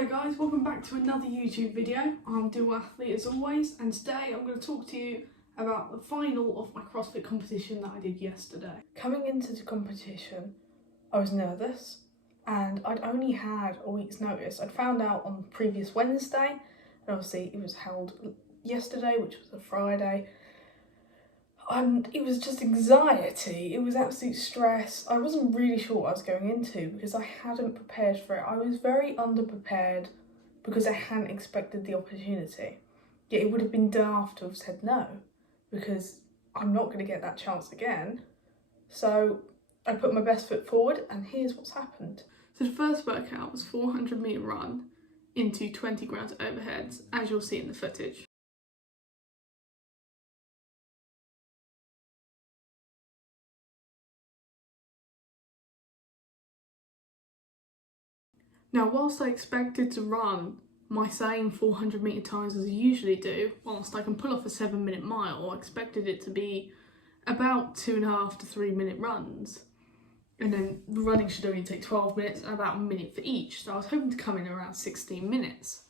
Hello guys, welcome back to another YouTube video. I'm Dual.athlete as always, and today I'm going to talk to you about the final of my CrossFit competition that I did yesterday. Coming into the competition, I was nervous and I'd only had a week's notice. I'd found out on the previous Wednesday, and obviously it was held yesterday, which was a Friday. And it was just anxiety, it was absolute stress. I wasn't really sure what I was going into because I hadn't prepared for it. I was very underprepared because I hadn't expected the opportunity. Yet it would have been daft to have said no because I'm not going to get that chance again. So I put my best foot forward and here's what's happened. So the first workout was 400 metre run into 20 ground overheads, as you'll see in the footage. Now, whilst I expected to run my same 400 metre times as I usually do, whilst I can pull off a 7-minute mile, I expected it to be about 2.5 to 3 minute runs. And then the running should only take 12 minutes and about a minute for each. So I was hoping to come in around 16 minutes.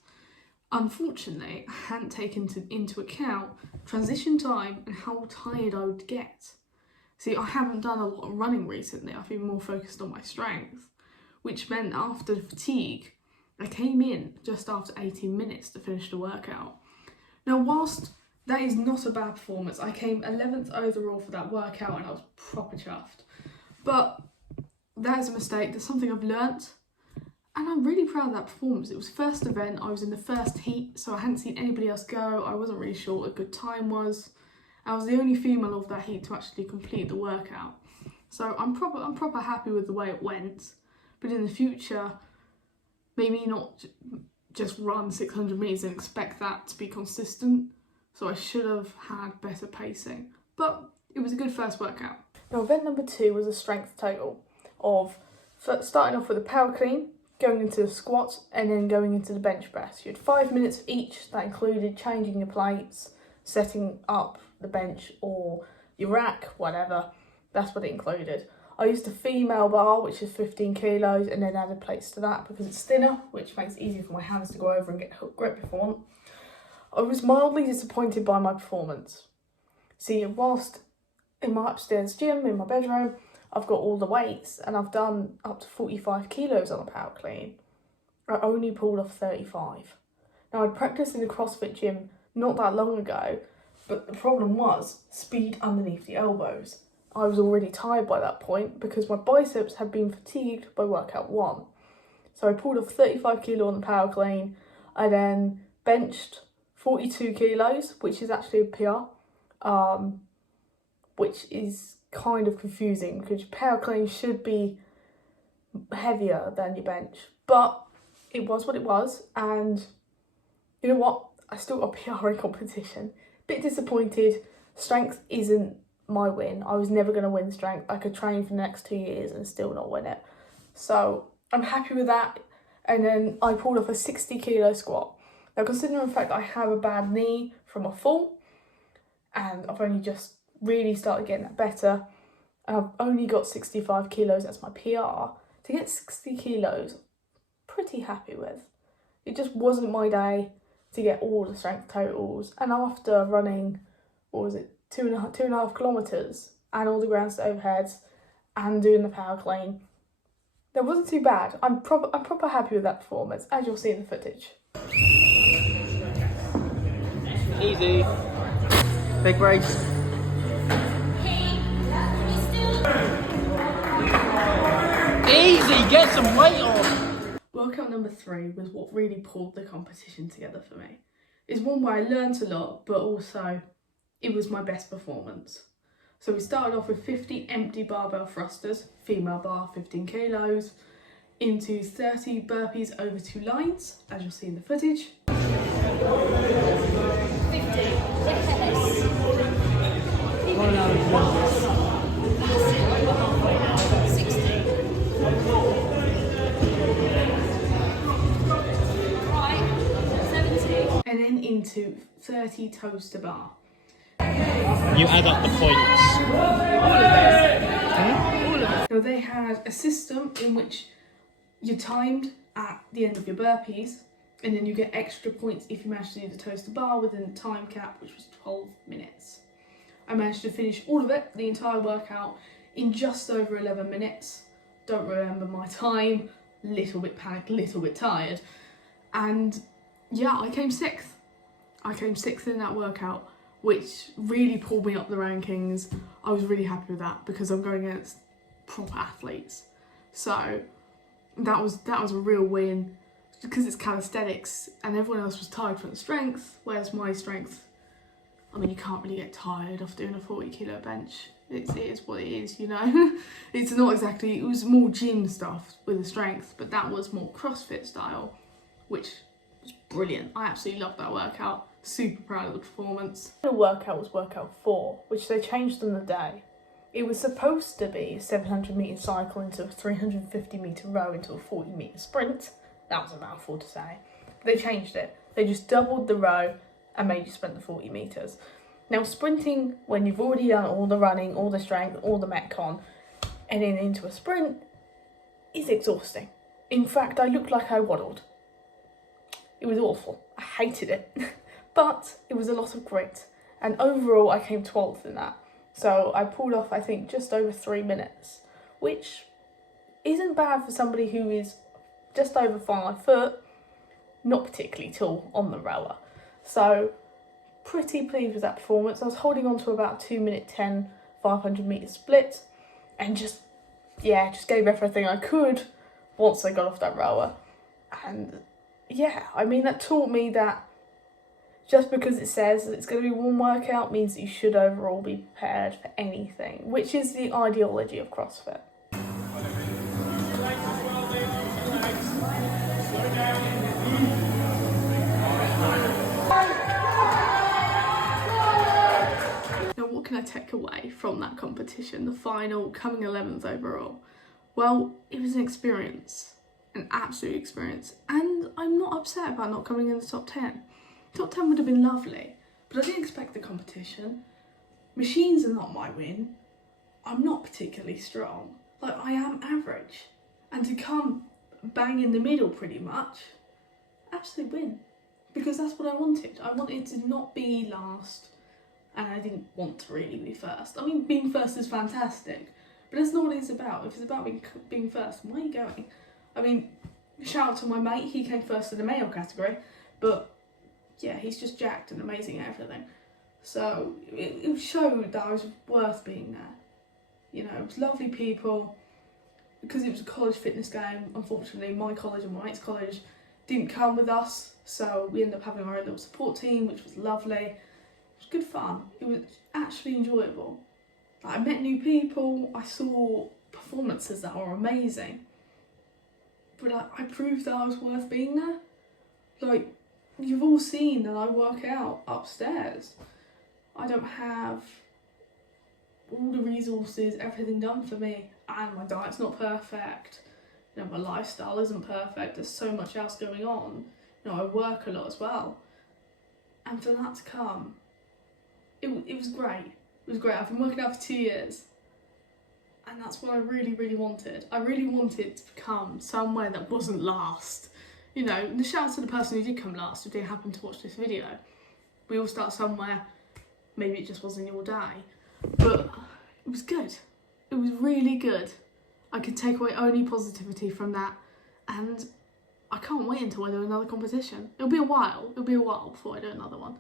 Unfortunately, I hadn't taken into account transition time and how tired I would get. See, I haven't done a lot of running recently. I've been more focused on my strength, which meant after the fatigue, I came in just after 18 minutes to finish the workout. Now, whilst that is not a bad performance, I came 11th overall for that workout and I was proper chuffed. But that is a mistake, that's something I've learnt, and I'm really proud of that performance. It was first event, I was in the first heat, so I hadn't seen anybody else go. I wasn't really sure what a good time was. I was the only female of that heat to actually complete the workout. So I'm proper happy with the way it went. But in the future, maybe not just run 600 metres and expect that to be consistent. So I should have had better pacing. But it was a good first workout. Now, event number 2 was a strength total of starting off with a power clean, going into the squats, and then going into the bench press. You had 5 minutes of each. That included changing your plates, setting up the bench or your rack, whatever. That's what it included. I used a female bar, which is 15 kilos, and then added plates to that because it's thinner, which makes it easier for my hands to go over and get hook grip if I want. I was mildly disappointed by my performance. See, whilst in my upstairs gym, in my bedroom, I've got all the weights, and I've done up to 45 kilos on a power clean. I only pulled off 35. Now, I'd practiced in the CrossFit gym not that long ago, but the problem was speed underneath the elbows. I was already tired by that point because my biceps had been fatigued by workout 1. So I pulled off 35 kilo on the power clean. I then benched 42 kilos, which is actually a PR, which is kind of confusing because your power clean should be heavier than your bench. But it was what it was, and you know what? I still got a PR in competition. Bit disappointed. Strength isn't my win. I was never going to win strength. I could train for the next 2 years and still not win it. So I'm happy with that. And then I pulled off a 60 kilo squat. Now, considering the fact I have a bad knee from a fall, and I've only just really started getting that better, and I've only got 65 kilos as my PR, to get 60 kilos, pretty happy with. It just wasn't my day to get all the strength totals. And after running, what was it, 2.5 kilometres and all the ground overheads and doing the power clean, that wasn't too bad. I'm proper happy with that performance, as you'll see in the footage. Easy. Big race. Easy, get some weight on. Workout number 3 was what really pulled the competition together for me. It's one where I learnt a lot, but also it was my best performance. So we started off with 50 empty barbell thrusters, female bar 15 kilos, into 30 burpees over 2 lines, as you'll see in the footage. 50. Yes. 60. Right. 70. And then into 30 toes to bar. You add up the points. All of this. Now they had a system in which you're timed at the end of your burpees, and then you get extra points if you manage to do the toaster bar within the time cap, which was 12 minutes. I managed to finish all of it, the entire workout, in just over 11 minutes. Don't remember my time, little bit panicked, little bit tired. And yeah, I came 6th. I came 6th in that workout, which really pulled me up the rankings. I was really happy with that because I'm going against proper athletes. So that was a real win because it's calisthenics and everyone else was tired from the strength, whereas my strength, I mean, you can't really get tired of doing a 40 kilo bench. It is what it is, you know. It's not exactly, it was more gym stuff with the strength, but that was more CrossFit style, which was brilliant. I absolutely loved that workout. Super proud of the performance. The workout was workout 4, which they changed on the day. It was supposed to be a 700 metre cycle into a 350 metre row into a 40 metre sprint. That was a mouthful to say. They changed it. They just doubled the row and made you sprint the 40 metres. Now sprinting, when you've already done all the running, all the strength, all the metcon, and then into a sprint, is exhausting. In fact, I looked like I waddled. It was awful. I hated it. But it was a lot of grit. And overall, I came 12th in that. So I pulled off, I think, just over 3 minutes, which isn't bad for somebody who is just over 5 foot, not particularly tall on the rower. So pretty pleased with that performance. I was holding on to about 2:10, 500 metre split, and just gave everything I could once I got off that rower. And yeah, I mean, that taught me that just because it says that it's going to be one workout means that you should overall be prepared for anything, which is the ideology of CrossFit. Now, what can I take away from that competition, the final, coming 11th overall? Well, it was an experience, an absolute experience, and I'm not upset about not coming in the top 10. Top 10 would have been lovely, but I didn't expect the competition. Machines are not my win. I'm not particularly strong. Like, I am average. And to come bang in the middle pretty much, absolute win. Because that's what I wanted. I wanted to not be last, and I didn't want to really be first. I mean, being first is fantastic, but that's not what it's about. If it's about being first, where are you going? I mean, shout out to my mate, he came first in the male category, but yeah, he's just jacked and amazing at everything. So it showed that I was worth being there. You know, it was lovely people. Because it was a college fitness game, unfortunately, my college and my mate's college didn't come with us. So we ended up having our own little support team, which was lovely. It was good fun. It was actually enjoyable. Like, I met new people. I saw performances that were amazing. But I proved that I was worth being there. Like, you've all seen that I work out upstairs. I don't have all the resources, everything done for me, and my diet's not perfect. You know, my lifestyle isn't perfect. There's so much else going on. You know, I work a lot as well. And for that to come, it was great. It was great. I've been working out for 2 years. And that's what I really, really wanted. I really wanted to become somewhere that wasn't last. You know, and the shout out to the person who did come last, if they happen to watch this video. We all start somewhere, maybe it just wasn't your day. But it was good. It was really good. I could take away only positivity from that, and I can't wait until I do another competition. It'll be a while before I do another one.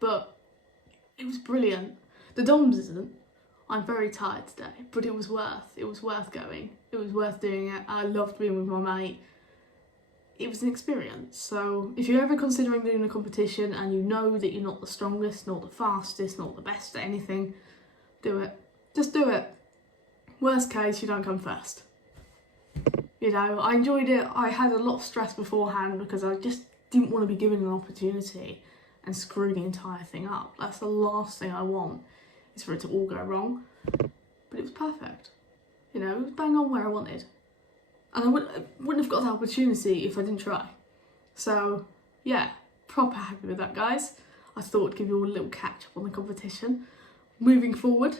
But it was brilliant. The DOMS isn't. I'm very tired today, but it was worth going. It was worth doing it. I loved being with my mate. It was an experience. So if you're ever considering doing a competition and you know that you're not the strongest, not the fastest, not the best at anything, do it. Just do it. Worst case, you don't come first. You know, I enjoyed it. I had a lot of stress beforehand because I just didn't want to be given an opportunity and screw the entire thing up. That's the last thing I want, is for it to all go wrong. But it was perfect. You know, it was bang on where I wanted. And I wouldn't have got that opportunity if I didn't try. So, yeah, proper happy with that, guys. I thought I'd give you all a little catch up on the competition. Moving forward,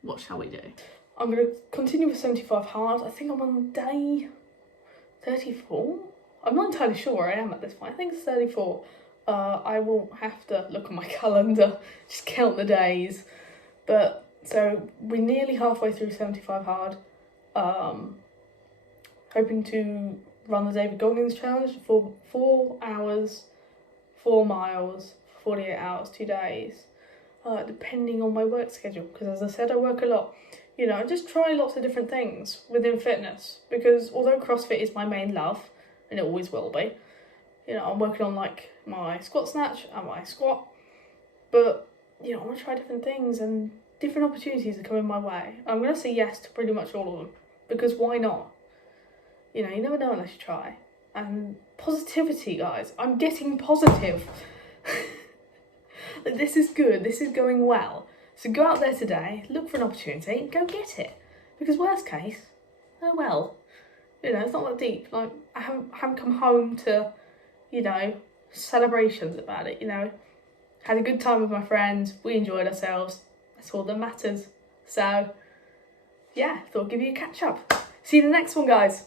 what shall we do? I'm going to continue with 75 hard. I think I'm on day 34? I'm not entirely sure where I am at this point. I think it's 34. I will have to look at my calendar, just count the days. But, so we're nearly halfway through 75 hard. Hoping to run the David Goggins challenge for 4 hours, 4 miles, 48 hours, 2 days. Depending on my work schedule, because as I said, I work a lot. You know, I just try lots of different things within fitness, because although CrossFit is my main love, and it always will be, you know, I'm working on like my squat snatch and my squat, but you know, I want to try different things, and different opportunities are coming my way. I'm going to say yes to pretty much all of them, because why not? You know, you never know unless you try. And positivity, guys. I'm getting positive. This is good. This is going well. So go out there today, look for an opportunity, and go get it. Because worst case, oh well. You know, it's not that deep. Like, I haven't come home to, you know, celebrations about it, you know. Had a good time with my friends. We enjoyed ourselves. That's all that matters. So, yeah, thought I'd give you a catch up. See you in the next one, guys.